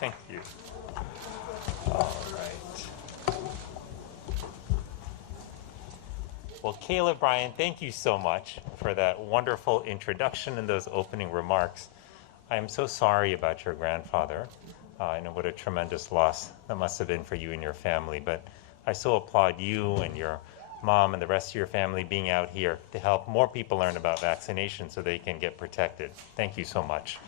Thank you. All right. Well, Kayla, Brian, thank you so much for that wonderful introduction and those opening remarks. I am so sorry about your grandfather. I know what a tremendous loss that must have been for you and your family, but I so applaud you and your mom and the rest of your family being out here to help more people learn about vaccination so they can get protected. Thank you so much.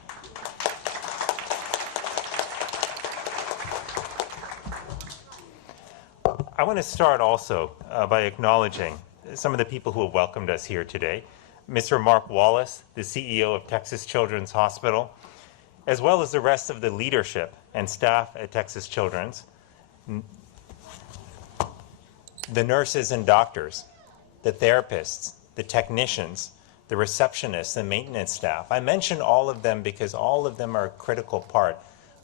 I want to start also by acknowledging some of the people who have welcomed us here today. Mr. Mark Wallace, the CEO of Texas Children's Hospital, as well as the rest of the leadership and staff at Texas Children's, the nurses and doctors, the therapists, the technicians, the receptionists, the maintenance staff. I mention all of them because all of them are a critical part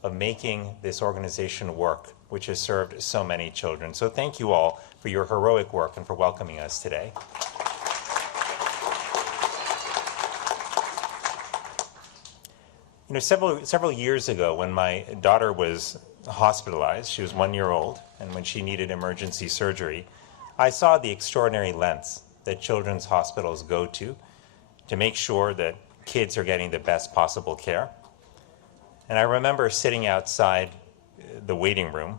of making this organization work, which has served so many children. So thank you all for your heroic work and for welcoming us today. You know, several years ago, when my daughter was hospitalized, she was 1 year old, and when she needed emergency surgery, I saw the extraordinary lengths that children's hospitals go to make sure that kids are getting the best possible care. And I remember sitting outside the waiting room,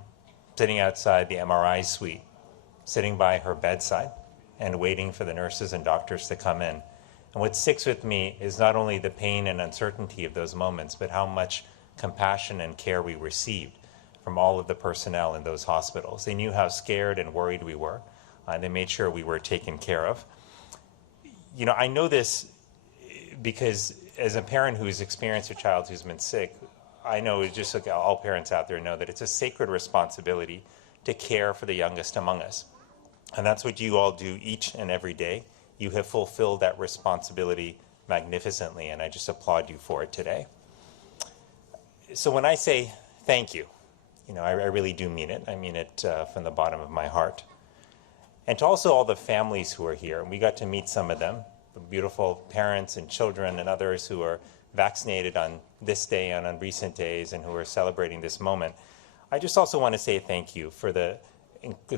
sitting outside the MRI suite, sitting by her bedside and waiting for the nurses and doctors to come in. And what sticks with me is not only the pain and uncertainty of those moments, but how much compassion and care we received from all of the personnel in those hospitals. They knew how scared and worried we were, and they made sure we were taken care of. You know, I know this because as a parent who's experienced a child who's been sick, I know, just like all parents out there know, that it's a sacred responsibility to care for the youngest among us. And that's what you all do each and every day. You have fulfilled that responsibility magnificently, and I just applaud you for it today. So when I say thank you, you know, I really do mean it. I mean it from the bottom of my heart. And to also all the families who are here, and we got to meet some of them, the beautiful parents and children and others who are vaccinated on this day and on recent days and who are celebrating this moment. I just also want to say thank you for the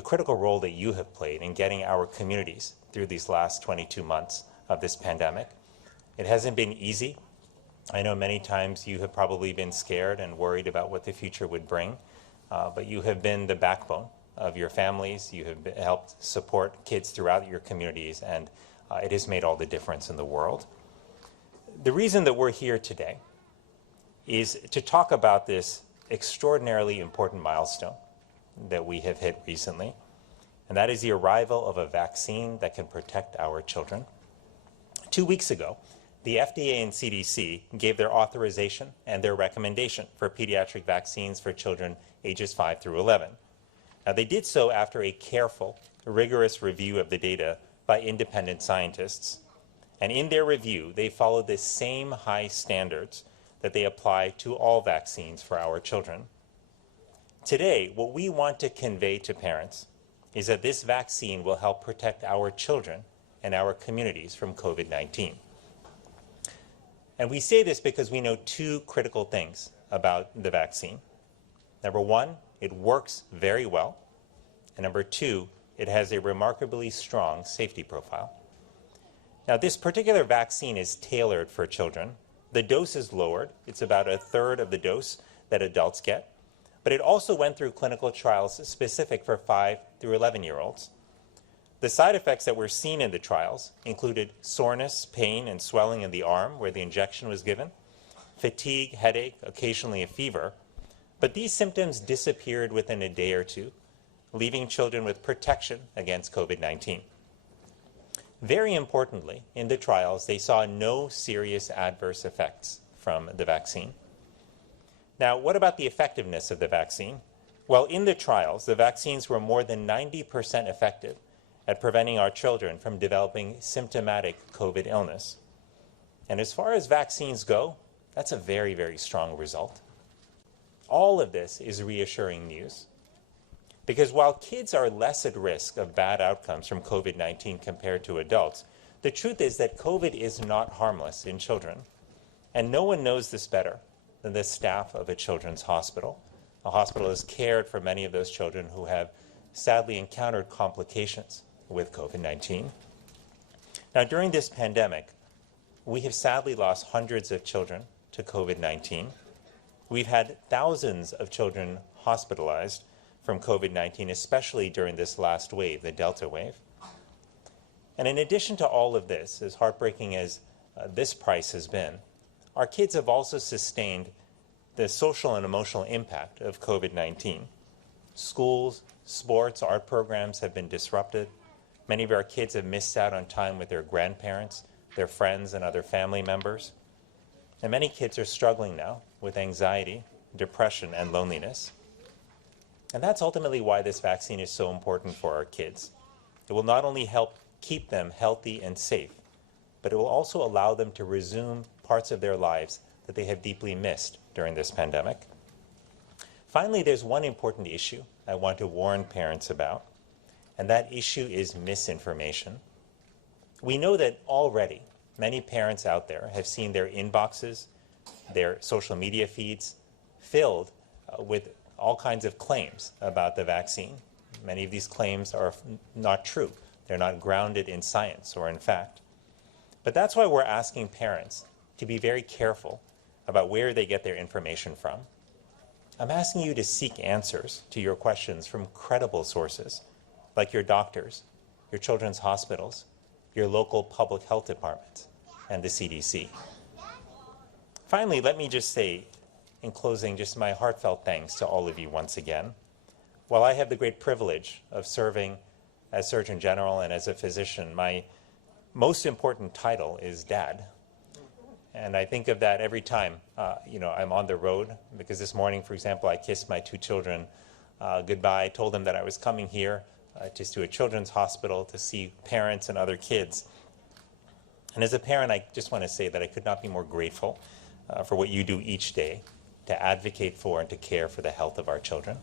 critical role that you have played in getting our communities through these last 22 months of this pandemic. It hasn't been easy. I know many times you have probably been scared and worried about what the future would bring, but you have been the backbone of your families. You have helped support kids throughout your communities, and it has made all the difference in the world. The reason that we're here today is to talk about this extraordinarily important milestone that we have hit recently, and that is the arrival of a vaccine that can protect our children. 2 weeks ago, the FDA and CDC gave their authorization and their recommendation for pediatric vaccines for children ages 5 through 11. Now, they did so after a careful, rigorous review of the data by independent scientists. And in their review, they followed the same high standards that they apply to all vaccines for our children. Today, what we want to convey to parents is that this vaccine will help protect our children and our communities from COVID-19. And we say this because we know two critical things about the vaccine. Number one, it works very well. And number two, it has a remarkably strong safety profile. Now, this particular vaccine is tailored for children. The dose is lowered. It's about a third of the dose that adults get. But it also went through clinical trials specific for 5 through 11-year-olds. The side effects that were seen in the trials included soreness, pain, and swelling in the arm where the injection was given, fatigue, headache, occasionally a fever. But these symptoms disappeared within a day or two, leaving children with protection against COVID-19. Very importantly, in the trials, they saw no serious adverse effects from the vaccine. Now, what about the effectiveness of the vaccine? Well, in the trials, the vaccines were more than 90% effective at preventing our children from developing symptomatic COVID illness. And as far as vaccines go, that's a very, very strong result. All of this is reassuring news. Because while kids are less at risk of bad outcomes from COVID-19 compared to adults, the truth is that COVID is not harmless in children. And no one knows this better than the staff of a children's hospital. A hospital has cared for many of those children who have sadly encountered complications with COVID-19. Now, during this pandemic, we have sadly lost hundreds of children to COVID-19. We've had thousands of children hospitalized from COVID-19, especially during this last wave, the Delta wave. And in addition to all of this, as heartbreaking as this price has been, our kids have also sustained the social and emotional impact of COVID-19. Schools, sports, art programs have been disrupted. Many of our kids have missed out on time with their grandparents, their friends, and other family members. And many kids are struggling now with anxiety, depression, and loneliness. And that's ultimately why this vaccine is so important for our kids. It will not only help keep them healthy and safe, but it will also allow them to resume parts of their lives that they have deeply missed during this pandemic. Finally, there's one important issue I want to warn parents about, and that issue is misinformation. We know that already many parents out there have seen their inboxes, their social media feeds filled with all kinds of claims about the vaccine. Many of these claims are not true. They're not grounded in science or in fact. But that's why we're asking parents to be very careful about where they get their information from. I'm asking you to seek answers to your questions from credible sources, like your doctors, your children's hospitals, your local public health departments, and the CDC. Finally, let me just say, in closing, just my heartfelt thanks to all of you once again. While I have the great privilege of serving as Surgeon General and as a physician, my most important title is Dad. And I think of that every time I'm on the road, because this morning, for example, I kissed my two children goodbye, told them that I was coming here just to a children's hospital to see parents and other kids. And as a parent, I just want to say that I could not be more grateful for what you do each day to advocate for and to care for the health of our children.